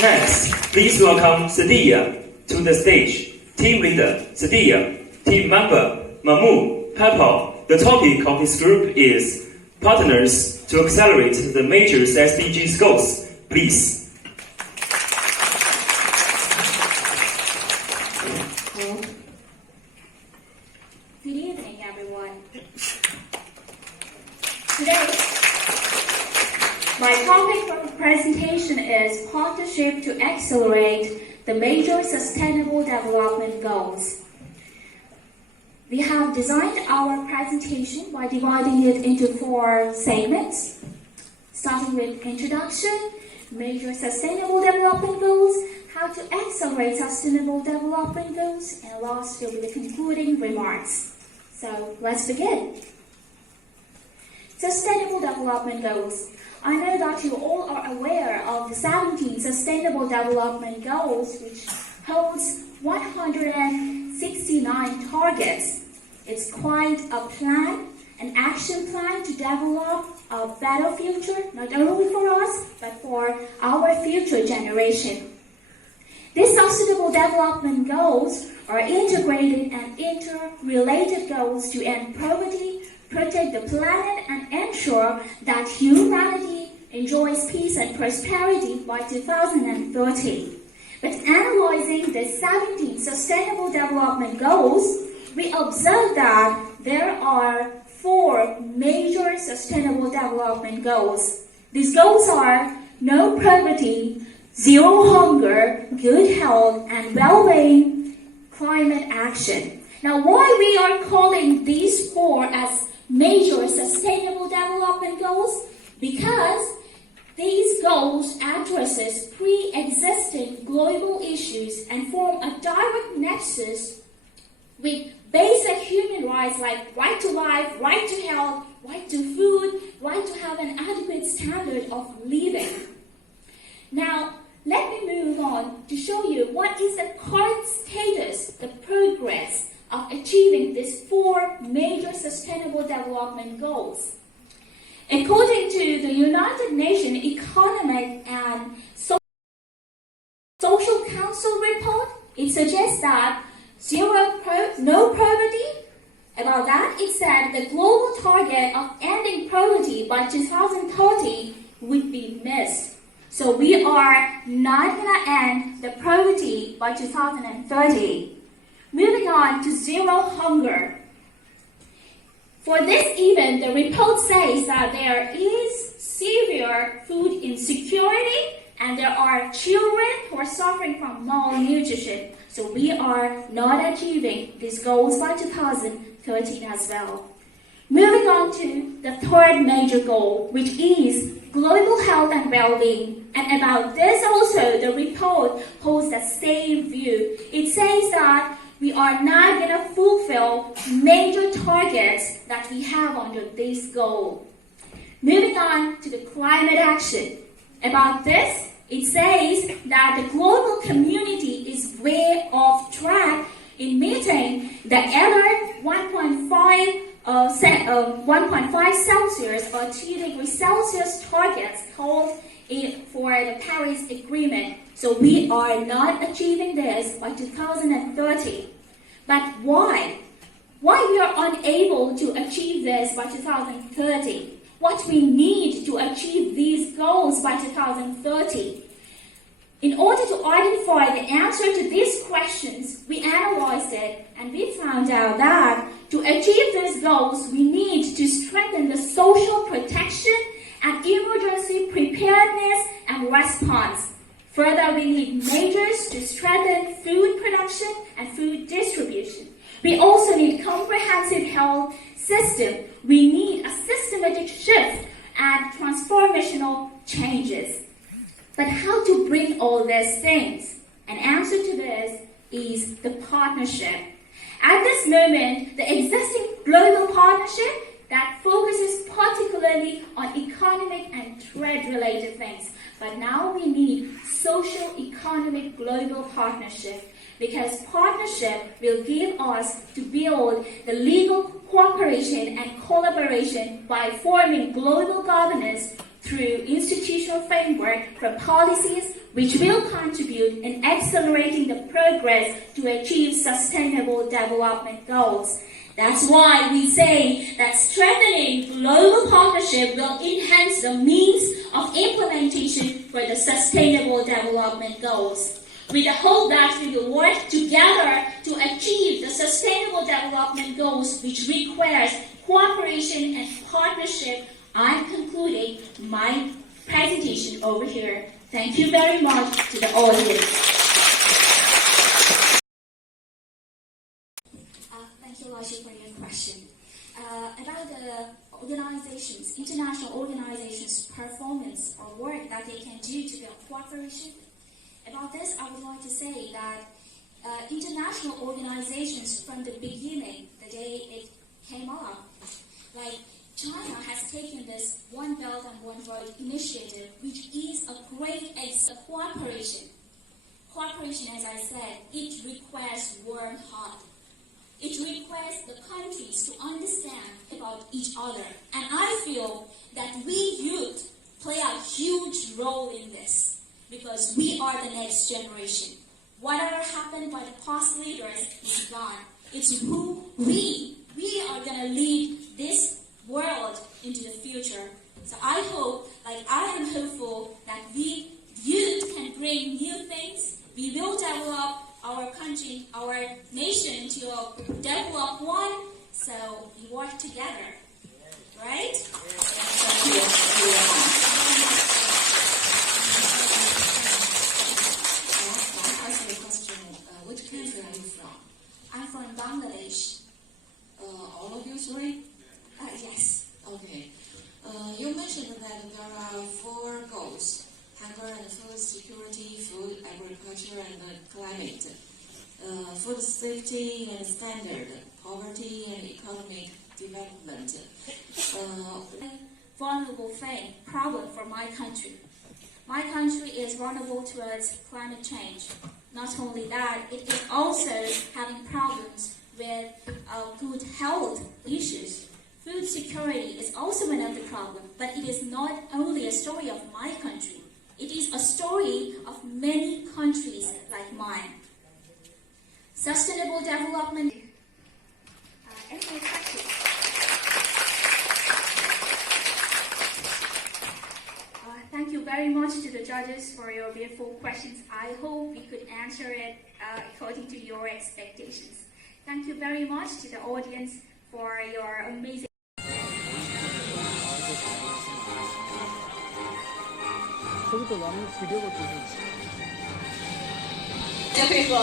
Next, please welcome Sadiya to the stage. Team leader, Sadiya. Team member, Mahmoud, Pepper. The topic of his group is Partners to Accelerate the Major SDGs Goals. Please. Good evening, everyone. Today, my topic for presentation is Partnership to Accelerate the Major Sustainable Development Goals. We have designed our presentation by dividing it into 4 segments, starting with introduction, major sustainable development goals, how to accelerate sustainable development goals, and last will be the concluding remarks. So let's begin. Sustainable development goals. I know that you all are aware of the 17 Sustainable Development Goals, which holds 169 targets. It's quite a plan, an action plan to develop a better future, not only for us, but for our future generation. These Sustainable Development Goals are integrated and interrelated goals to end poverty, protect the planet, and ensure that humanity enjoys peace and prosperity by 2030. But analyzing the 17 Sustainable Development Goals, we observe that there are 4 major Sustainable Development Goals. These goals are no poverty, zero hunger, good health, and well-being, climate action. Now, why we are calling these 4 as major Sustainable Development Goals? Because these goals addresses pre-existing global issues and form a direct nexus with basic human rights like right to life, right to health, right to food, right to have an adequate standard of living. Now, let me move on to show you what is the current status, the progress of achieving these 4 major Sustainable Development Goals. According to the United Nations Economic and Social Council report, it suggests that no poverty. About that, it said the global target of ending poverty by 2030 would be missed. So we are not going to end the poverty by 2030. Moving on to zero hunger. For this event, the report says that there is severe food insecurity and there are children who are suffering from malnutrition. So we are not achieving these goals by 2030 as well. Moving on to the 3rd major goal, which is global health and well-being. And about this also, the report holds the same view. It says that we are not going to fulfill major targets that we have under this goal. Moving on to the climate action. About this, it says that the global community is way off track in meeting the other 1.5 Celsius or 2 degrees Celsius targets called for the Paris Agreement. So we are not achieving this by 2030. But why? Why we are unable to achieve this by 2030? What we need to achieve these goals by 2030? In order to identify the answer to these questions, we analyzed it and we found out that to achieve these goals, we need to strengthen the social protection and emergency preparedness and response. Further, we need measures to strengthen food production and food distribution. We also need a comprehensive health system. We need a systematic shift and transformational changes. But how to bring all these things? An answer to this is the partnership. At this moment, the existing global partnership that focuses particularly on economic and trade-related things. But now we need social-economic global partnership, because partnership will give us to build the legal cooperation and collaboration by forming global governance through institutional framework for policies, which will contribute in accelerating the progress to achieve sustainable development goals. That's why we say that strengthening global partnership will enhance the means of implementation for the sustainable development goals. With the hope that we will work together to achieve the sustainable development goals, which requires cooperation and partnership, I'm concluding my presentation over here. Thank you very much to the audience. Thank you, Elijah, for your question. About the organizations, international organizations' performance or work that they can do to build cooperation. About this, I would like to say that international organizations from the beginning, the day it came up, like China has taken this One Belt and One Road initiative, which is a great cooperation. Cooperation, as I said, it requires warm heart. It requires the countries to understand about each other. And I feel that we youth play a huge role in this because we are the next generation. Whatever happened by the past leaders is gone. It's who we are going to lead this world into the future. So I hope, like I am hopeful, that we youth can bring new things. We will develop our country, our nation to a developed one. So we work together, right? Thank you. I'll ask you a question. Which country are you from? I'm from Bangladesh. All of you three? Yes. Okay. You mentioned that there are 4 goals: hunger and food security, food, agriculture, and climate, food safety and standard, poverty and economic development. Vulnerable problem for my country. My country is vulnerable towards climate change. Not only that, it is also having problems with good health issues. Food security is also one of the problems, but it is not only a story of my country. It is a story of many countries like mine. Sustainable development. Any more questions? Thank you very much to the judges for your beautiful questions. I hope we could answer it according to your expectations. Thank you very much to the audience for your amazing. 저기도 나무 비료가 또 그리고